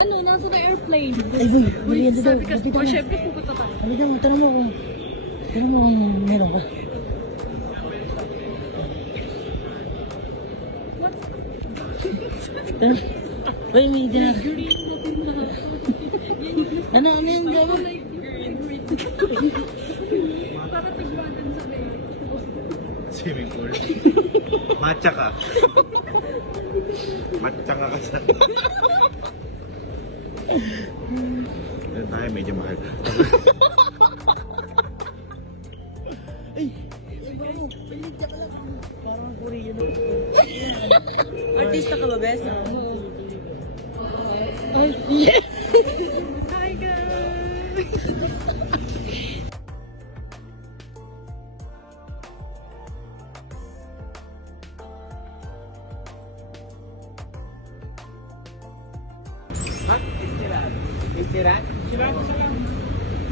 Ano, nasa na airplane. Ay, boy, merienda daw. Sabi ka, Lapit oh, ako. syempre pupunta tayo. Halika, tanong mo kung meron ka. What? Boy, may dinner. Ano yan, gabo? Para tigwanan sa may. Swimming pool. Matcha ka. Matcha ka kasi. Doon tayo, medyo mahal. Ay, bro, piligya ka lang. Parang Korean. Artista ka ba, Bes? Ay, yes! Hi, guys!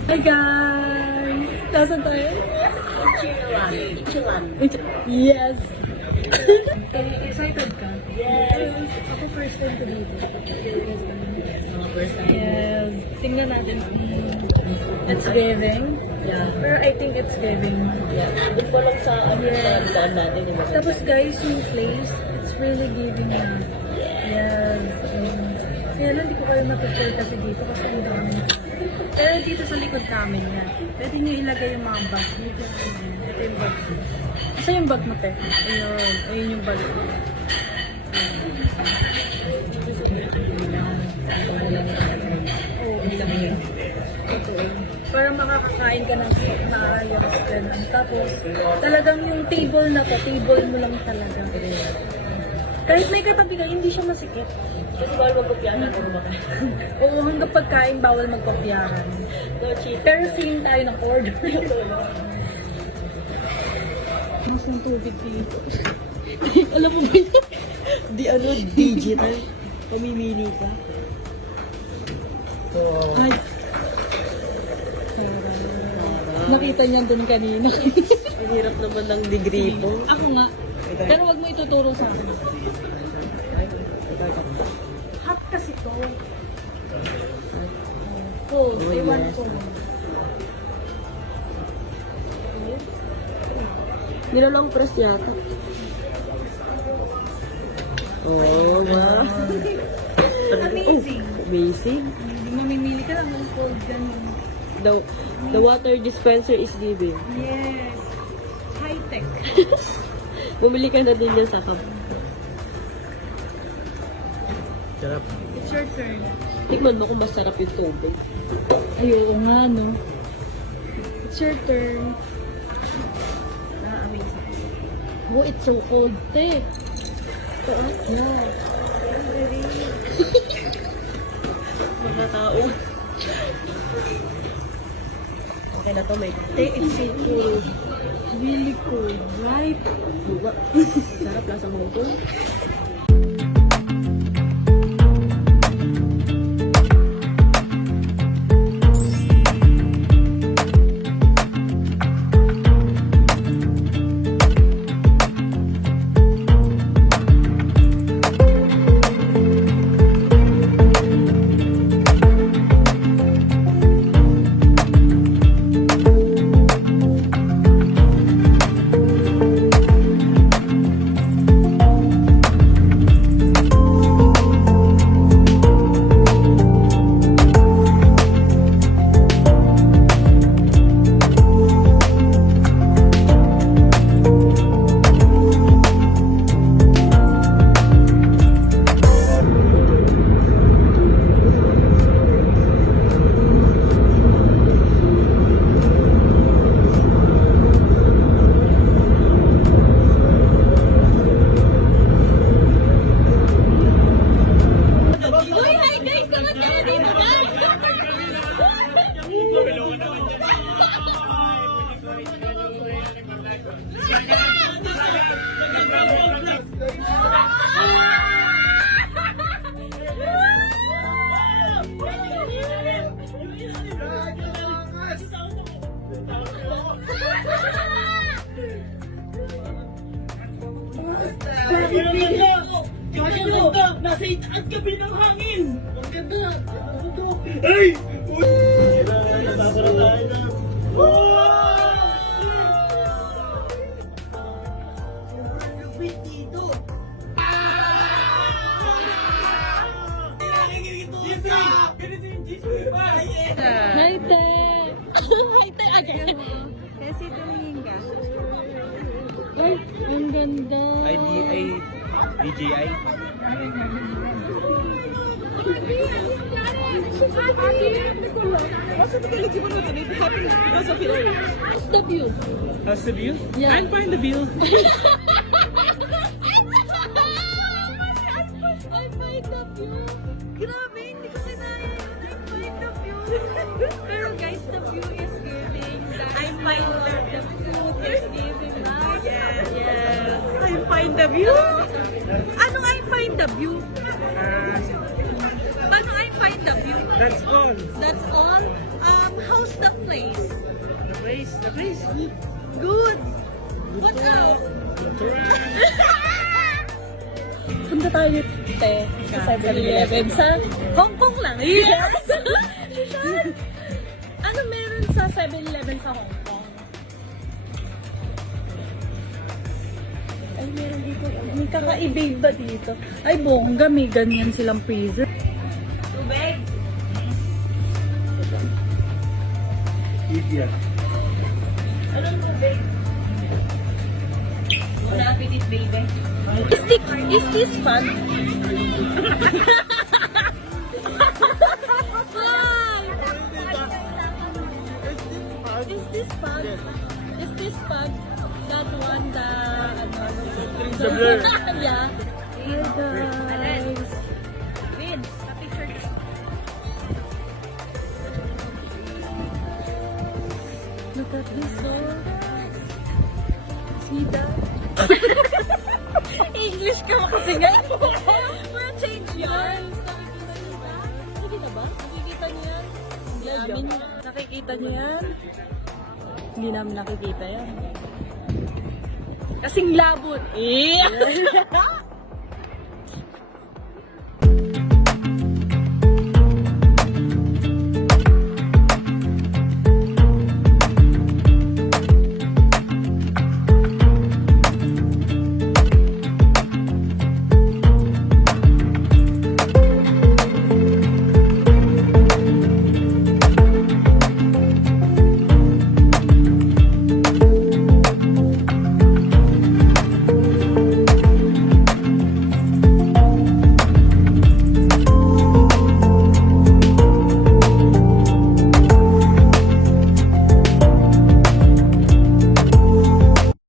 Hi, guys! Nasaan tayo? Yes! Excited ka? Yes! Ako first time ko dito. Mga first time. Yes. Tingnan natin kung it's giving. Yeah. Pero I think it's giving. Yeah. Doon pa lang sa daan natin. Diba? Tapos guys, yung place, it's really giving na. Yes. Kaya lang, hindi ko kayo mapicture kasi dito kasi ang dami. Pero dito sa likod namin yan. Pwede nyo ilagay yung mga bag. Ito yung bag. Asa yung bag mo, te? Ayun. Ayun yung bag. Para makakakain ka ng soup na ayos din. Tapos, talagang yung table na to, table mo lang talaga. Kahit may katabi ka, hindi siya masikip. Kasi bawal magkopyanan kung kumakain. Oo, hanggang pagkain, bawal magkopyahan. No cheat. Pero same tayo ng order. Mas ng tubig dito. Alam mo ba yun? Di ano, digital. Pamimili ka. So, Ay. Nakita niya doon kanina. ang hirap naman ng degree po. Ako nga. Pero wag mo ituturo sa akin. Hot kasi to. Cold. Oh, Ewan yes. ko. Nilalang press yata. Oh, wow. Amazing. Amazing. Hindi mamimili ka lang ng cold ganun. The water dispenser is giving. Yes. High-tech. Bumili ka na din yan sa cup. Sarap. It's your turn. Tikman mo kung masarap yung tubig. Ay, oo nga, no? It's your turn. Amazing. Oh, it's so cold, te. Ito, yeah. Mga tao. Okay na to, may Te, it's so cold. Really cold, right? buwa. Sarap lang sa mangkol. Nasa itaas kami ng hangin. Ang ganda. Hi, te! Hi, te! Again! Kasi tumingin ka. Ay, ang ganda! DJI. What's the view? That's the view? Yeah. I'll find the view. I find the view. Grabe, hindi ko kinaya yun. I find the view. Pero guys, the view is giving. I find the food is giving. Yes. I find the view. Anong I find the view? Paano I find the view? That's all. That's all. How's the place? The place. Good. What now? Punta tayo dito, te. Sa 7-Eleven. Sa Hong Kong lang. Yes! Ano meron sa 7-Eleven sa Hong Kong? Ay, meron dito. May kakaibig ba dito? Ay, bongga. May ganyan silang freezer. Tubig. Idiot. Anong tubig? Bon appetit, baby. Is this fun? Hi! Is this fun? Is this fun? That one, The blur. Yeah. Hey guys. Win, pa-picture ka. Look at this, oh. See that? English ka kasi nga. We'll change yan. Nakikita ba? Nakikita niyo yan? Hindi namin. Nakikita niyo yan? Hindi namin nakikita yan. Kasing labot. Eh!